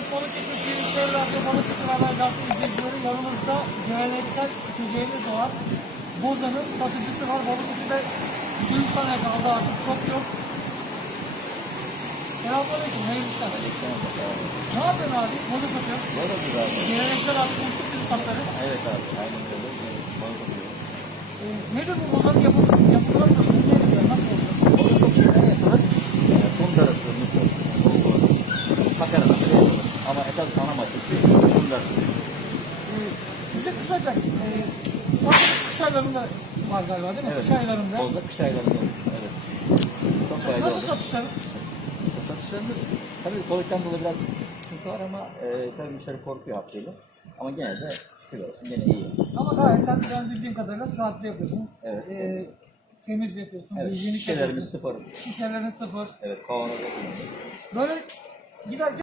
Evet Balıkesir Seyirciler Radyo Balıkesir Haber Ajansı izleyicileri yanımızda geleneksel içeceğimiz var. Boza'nın satıcısı var. Balıkesir'de 200 tane kaldı artık çok yok. Selamünaleyküm. Hayırlı işler. Ne yapıyorsun abi? Boza satıyorsun. Bir abi. Geleneksel abi unuttuk biz tatları. Evet abi. Aynen öyle. Balık atıyoruz. Ee, nedir bu bozanın yapım, yapımı yapıyor? Nasıl oluyor? Balık çok şeyler yapılır. Yani kum darası, mısır, makarna bile yapılır. Ama esas ana maddesi. Ee, bize kısaca e, sadece kış aylarında var galiba değil mi? Kış aylarında. Bozda kış aylarında. Evet. Çok faydalı Nasıl olur. satışları? Satışlarımız tabii Covid'den dolayı biraz sıkıntı var ama e, tabii müşteri korkuyor hakkıyla. Ama gene de şükür olsun gene iyi. Ama gayet sen ben bildiğim kadarıyla saatli yapıyorsun. Evet. Ee, temiz yapıyorsun. Evet, hijyenik şişelerimiz yapıyorsun. sıfır. Şişelerin sıfır. Evet, kavanoz yapıyoruz. Böyle giderken